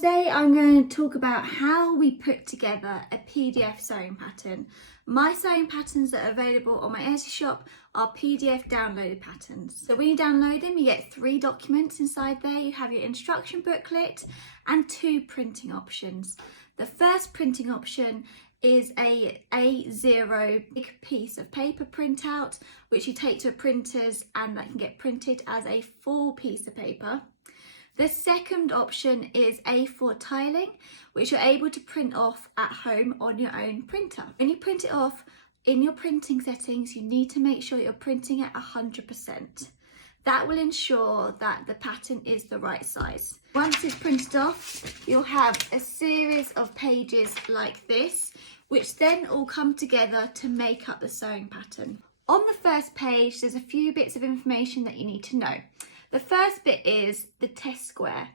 Today I'm going to talk about how we put together a PDF sewing pattern. My sewing patterns that are available on my Etsy shop are PDF downloaded patterns. So when you download them, you get 3 documents inside there. You have your instruction booklet and 2 printing options. The first printing option is a A0 big piece of paper printout, which you take to a printer's and that can get printed as a full piece of paper. The second option is A4 tiling, which you're able to print off at home on your own printer. When you print it off in your printing settings, you need to make sure you're printing at 100%. That will ensure that the pattern is the right size. Once it's printed off, you'll have a series of pages like this, which then all come together to make up the sewing pattern. On the first page, there's a few bits of information that you need to know. The first bit is the test square.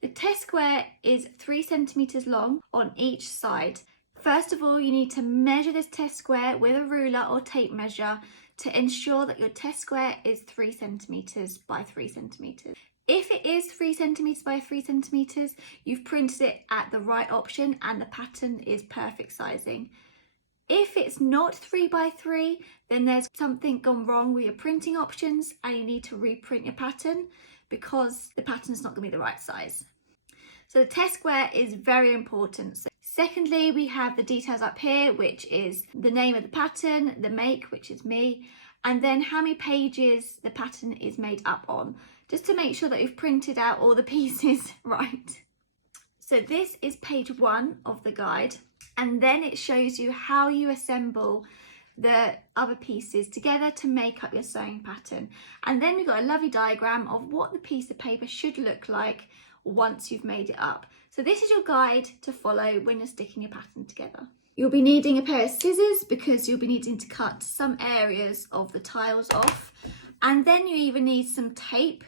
The test square is 3 centimeters long on each side. First of all, you need to measure this test square with a ruler or tape measure to ensure that your test square is 3 centimeters by 3 centimeters. If it is 3 centimeters by 3 centimeters, you've printed it at the right option and the pattern is perfect sizing. If it's not 3 by 3, then there's something gone wrong with your printing options and you need to reprint your pattern because the pattern's not going to be the right size. So the test square is very important. So secondly, we have the details up here, which is the name of the pattern, the make, which is me, and then how many pages the pattern is made up on, just to make sure that you've printed out all the pieces right. So this is page 1 of the guide. And then it shows you how you assemble the other pieces together to make up your sewing pattern. And then we've got a lovely diagram of what the piece of paper should look like once you've made it up. So this is your guide to follow when you're sticking your pattern together. You'll be needing a pair of scissors because you'll be needing to cut some areas of the tiles off. And then you either need some tape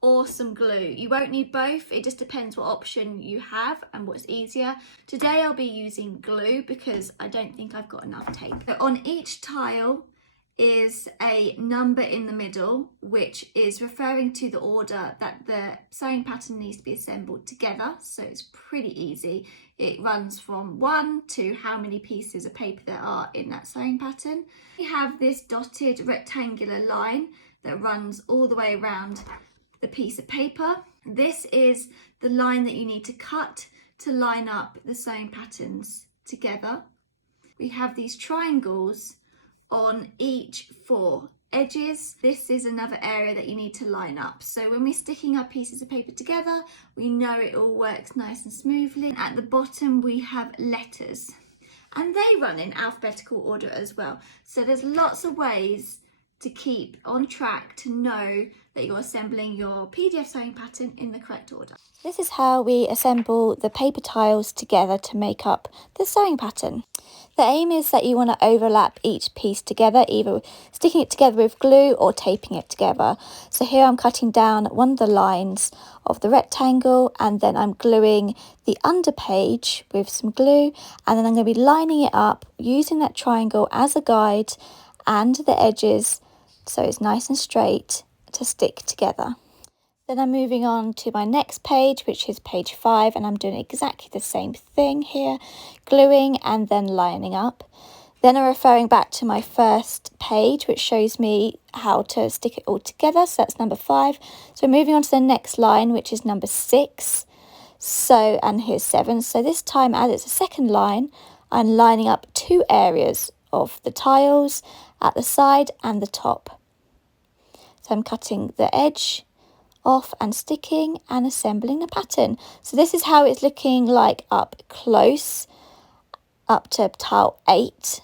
or some glue. You won't need both, it just depends what option you have and what's easier. Today I'll be using glue because I don't think I've got enough tape. So on each tile is a number in the middle, which is referring to the order that the sewing pattern needs to be assembled together. So it's pretty easy. It runs from 1 to how many pieces of paper there are in that sewing pattern. We have this dotted rectangular line that runs all the way around the piece of paper. This is the line that you need to cut to line up the sewing patterns together. We have these triangles on each 4 edges. This is another area that you need to line up. So when we're sticking our pieces of paper together, we know it all works nice and smoothly. At the bottom we have letters and they run in alphabetical order as well. So there's lots of ways to keep on track to know that you're assembling your PDF sewing pattern in the correct order. This is how we assemble the paper tiles together to make up the sewing pattern. The aim is that you want to overlap each piece together, either sticking it together with glue or taping it together. So here I'm cutting down one of the lines of the rectangle and then I'm gluing the underpage with some glue and then I'm going to be lining it up using that triangle as a guide and the edges so it's nice and straight to stick together. Then I'm moving on to my next page, which is page 5, and I'm doing exactly the same thing here, gluing and then lining up. Then I'm referring back to my first page, which shows me how to stick it all together, so that's number 5. So moving on to the next line, which is number 6. So, and here's 7. So this time, as it's a second line, I'm lining up 2 areas of the tiles at the side and the top. So I'm cutting the edge off and sticking and assembling the pattern. So this is how it's looking like up close, up to tile 8.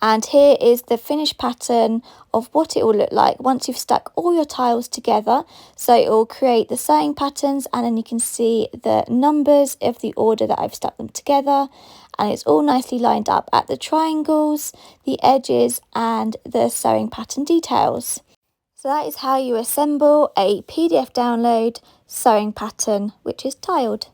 And here is the finished pattern of what it will look like once you've stuck all your tiles together. So it will create the sewing patterns and then you can see the numbers of the order that I've stuck them together. And it's all nicely lined up at the triangles, the edges and the sewing pattern details. So that is how you assemble a PDF download sewing pattern which is tiled.